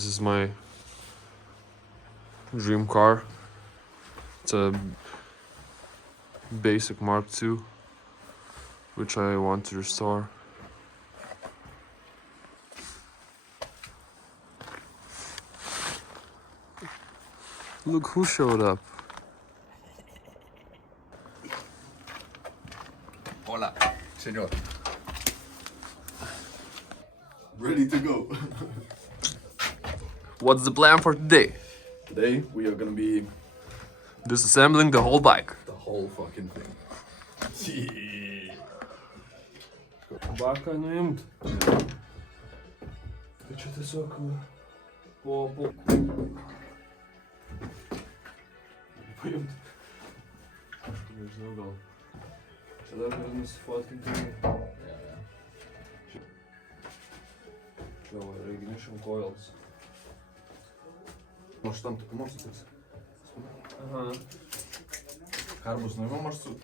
This is my dream car. It's a basic Mark II, which I want to restore. Look who showed up. Hola, señor. Ready to go. What's the plan for today? Today we are gonna be Disassembling the whole bike. the whole fucking thing. Yeah. Baka nuimt. Tai čia tiesiog po paimt. Nežinau, gal čia dar gali nusifotkinti. Čia va, yra ignition coils. Nuo šitam tokiu maršrutas. Aha. Karbus nuimo maršrut.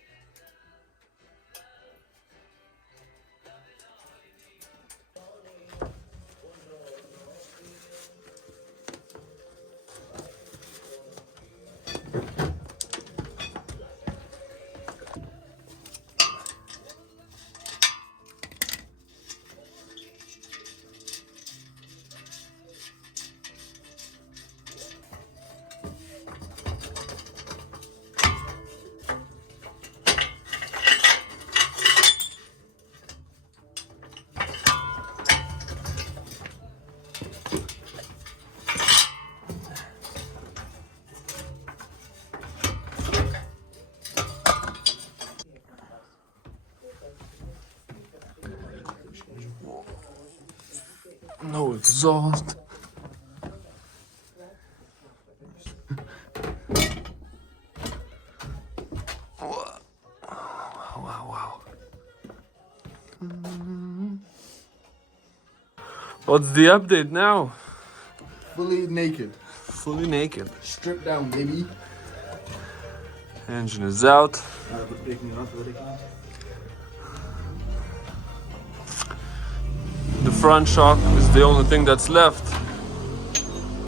No exhaust. Wow. What's the update now? Fully naked. Fully naked. Stripped down, baby. Engine is out. The front shock is the only thing that's left.